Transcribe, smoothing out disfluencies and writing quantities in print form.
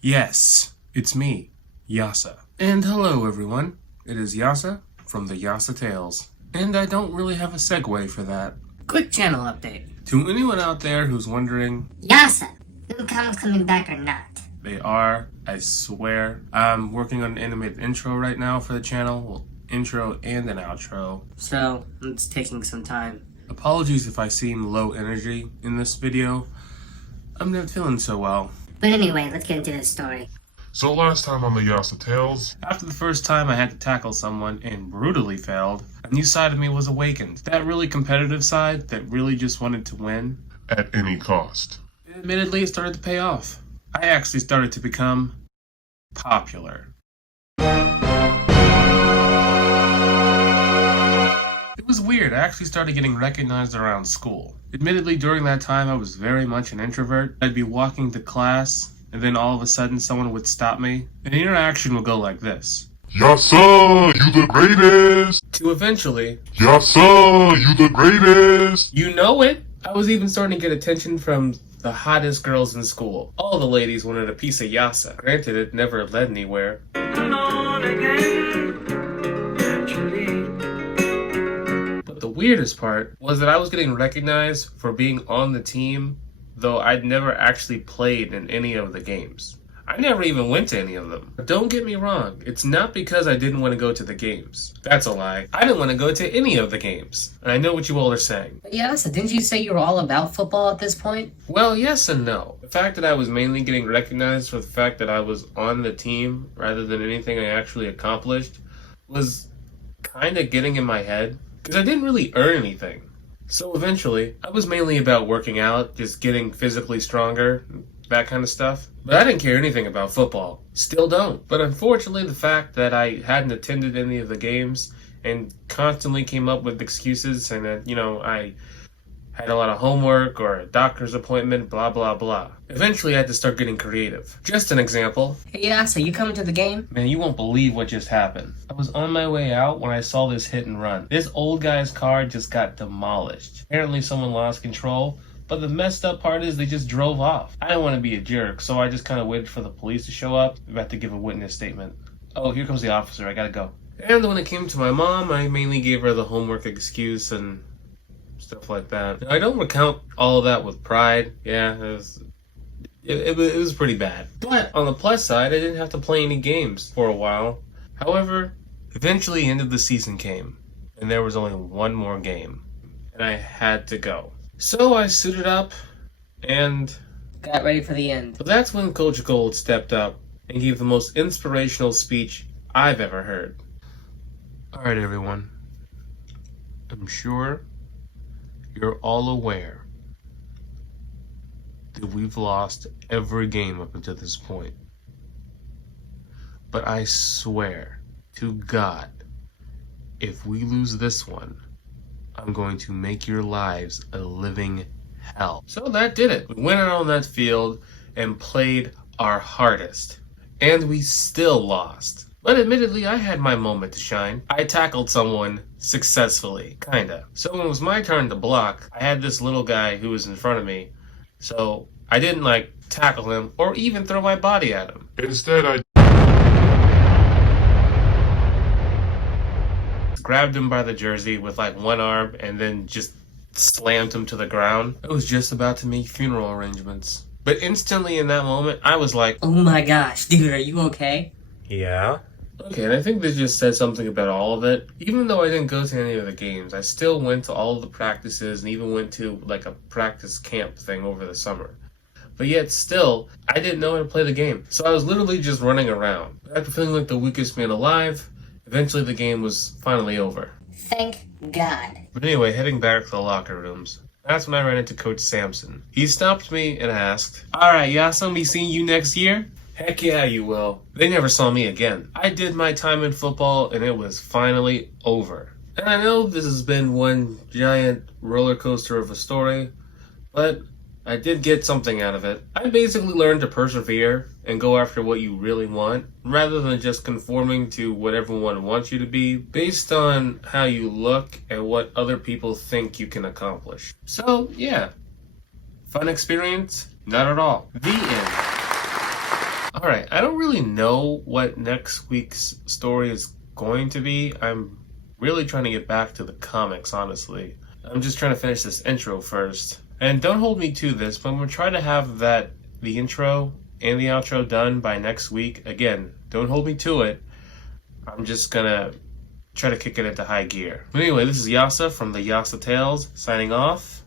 Yes, it's me, Yasa. And hello everyone, it is Yasa from the Yasa Tales. And I don't really have a segue for that. Quick channel update. To anyone out there who's wondering, Yasa, Lukam's coming back or not? they are, I swear. I'm working on an animated intro right now for the channel. Well, intro and an outro. So, it's taking some time. Apologies if I seem low energy in this video. I'm not feeling so well. But anyway, let's get into the story. So last time on the Yasa Tales, After the first time I had to tackle someone and brutally failed, a new side of me was awakened. That really competitive side that really just wanted to win. at any cost. And admittedly, it started to pay off. I actually started to become popular. It was weird. I actually started getting recognized around school. Admittedly, during that time, I was very much an introvert. I'd be walking to class, and then all of a sudden someone would stop me. And the interaction would go like this. Yasa, you the greatest! To eventually, Yasa, you the greatest! you know it! I was even starting to get attention from the hottest girls in school. All the ladies wanted a piece of Yasa. Granted, it never led anywhere. But the weirdest part was that I was getting recognized for being on the team, though I'd never actually played in any of the games. I never even went to any of them. But don't get me wrong, it's not because I didn't want to go to the games. That's a lie. I didn't want to go to any of the games. And I know what you all are saying. But yeah, so didn't you say you were all about football at this point? Well, yes and no. The fact that I was mainly getting recognized for the fact that I was on the team rather than anything I actually accomplished was kind of getting in my head because I didn't really earn anything. So eventually, I was mainly about working out, just getting physically stronger, that kind of stuff. But I didn't care anything about football. Still don't. But unfortunately, the fact that I hadn't attended any of the games and constantly came up with excuses and that, I had a lot of homework or a doctor's appointment, blah, blah, blah. Eventually, I had to start getting creative. Just an example. Hey, yeah, so you coming to the game? Man, you won't believe what just happened. I was on my way out when I saw this hit and run. This old guy's car just got demolished. Apparently someone lost control, but the messed up part is they just drove off. I didn't want to be a jerk, so I just kind of waited for the police to show up. I'm about to give a witness statement. Oh, here comes the officer. I gotta go. And when it came to my mom, I mainly gave her the homework excuse and stuff like that. I don't recount all of that with pride. Yeah, it was pretty bad. But on the plus side, I didn't have to play any games for a while. However, eventually the end of the season came, and there was only one more game, and I had to go. So I suited up, and Got ready for the end. but that's when Coach Gold stepped up and gave the most inspirational speech I've ever heard. Alright everyone, I'm sure you're all aware that we've lost every game up until this point. But I swear to God, if we lose this one, I'm going to make your lives a living hell. So that did it. We went out on that field and played our hardest. And we still lost. But admittedly, I had my moment to shine. I tackled someone successfully, kinda. So when it was my turn to block, I had this little guy who was in front of me. So I didn't tackle him or even throw my body at him. Instead, I Grabbed him by the jersey with one arm and then just slammed him to the ground. I was just about to make funeral arrangements. But instantly in that moment, I was like, Oh my gosh, dude, are you okay? yeah. Okay, and I think this just says something about all of it. Even though I didn't go to any of the games, I still went to all of the practices and even went to a practice camp thing over the summer. But yet still, I didn't know how to play the game. So I was literally just running around. After feeling like the weakest man alive, eventually the game was finally over. Thank God. But anyway, heading back to the locker rooms, that's when I ran into Coach Sampson. He stopped me and asked, Alright, Yasa, me seeing you next year? Heck yeah, you will. They never saw me again. I did my time in football and it was finally over. And I know this has been one giant roller coaster of a story, but I did get something out of it. I basically learned to persevere and go after what you really want, rather than just conforming to what everyone wants you to be, based on how you look and what other people think you can accomplish. So, yeah. Fun experience? Not at all. The end. Alright, I don't really know what next week's story is going to be. I'm really trying to get back to the comics, honestly. I'm just trying to finish this intro first. And don't hold me to this, but I'm going to try to have the intro and the outro done by next week. Again, don't hold me to it. I'm just going to try to kick it into high gear. But anyway, this is Yasa from the Yasa Tales, signing off.